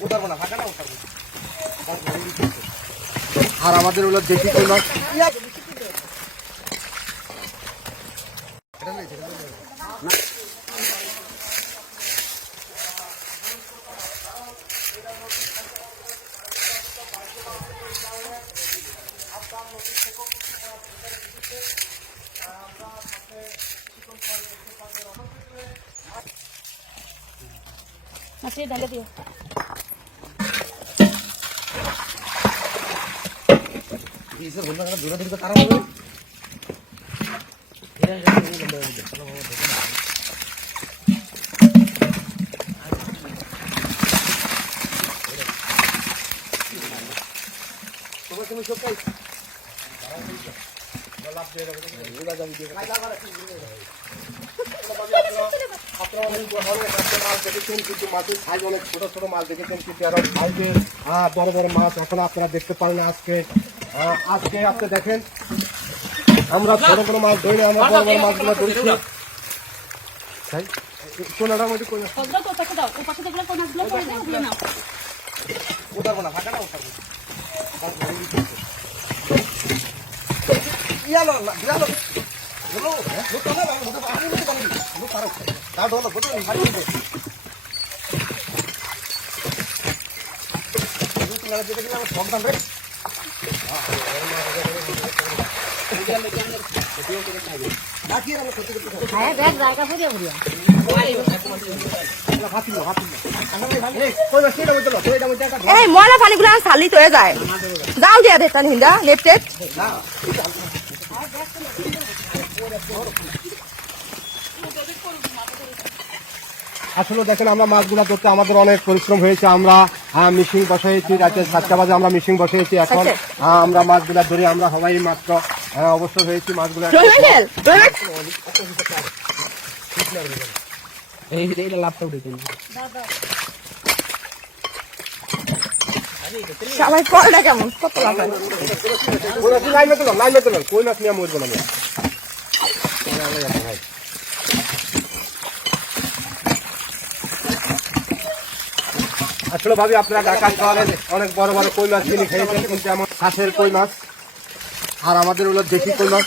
না না আর আমাদের হলো দেশি কই মাছ মাছের ডালে দিও ইসের বলল না দূরে দূরে তারা হবে আপনারা অনেক অনেক একটা মাছ দেখেছেন কিন্তু সাইজ অনেক ছোট ছোট মাছ দেখেছেন কিন্তু আরও সাইজে বড় বড় মাছ এখন আপনারা দেখতে পারেন আজকে। আজকে আপনি দেখেন আমরা ছোট ছোট মাছ ধরে আমরা বড় বড় মাছগুলো ধরেছি। তাই কোনাটার মধ্যে কোন। ওগুলো তো পাশে দাও ও পাশে দেখলে কোন মাছগুলো পড়ে যায় ওগুলো নাও। উঠাবো না ফাঁকা না উঠাবো ইয়ালো না ইয়ালো হলো লোক না বাবা লোক আমি লোক পানি লোক পারো তা দলো বুঝো মারি দিতে লোক লাগা যেতে গেলে আমার সন্তান রে। এই ময়লা পানিগুলো চালি তয়ে যায়। যাও দিয়া দেতান হিন্দা লেপটেট আসলে দেখেন আমরা মাছগুলো ধরতে আমাদের অনেক পরিশ্রম হয়েছে। আমরা মিশিং বসাইছি রাতে সাতটা বাজে আমরা মিশিং বসাইছি। এখন আহ, আমরা মাছগুলা ধরে আমরা সবাই মাত্র অবসর হয়েছি মাছগুলা। সবাই কলটা কেমন? কত মাছ লাইন মেতে লাইন মেতে কই মাছ নিয়ে মরবো না আমি। আসলে ভাবি, আপনারা ঢাকা শহরে অনেক বড় বড় কই মাছ কিনে খেয়েছেন, কিন্তু আমার শ্বাসের কই মাছ, আর আমাদের হলো দেশি কই মাছ।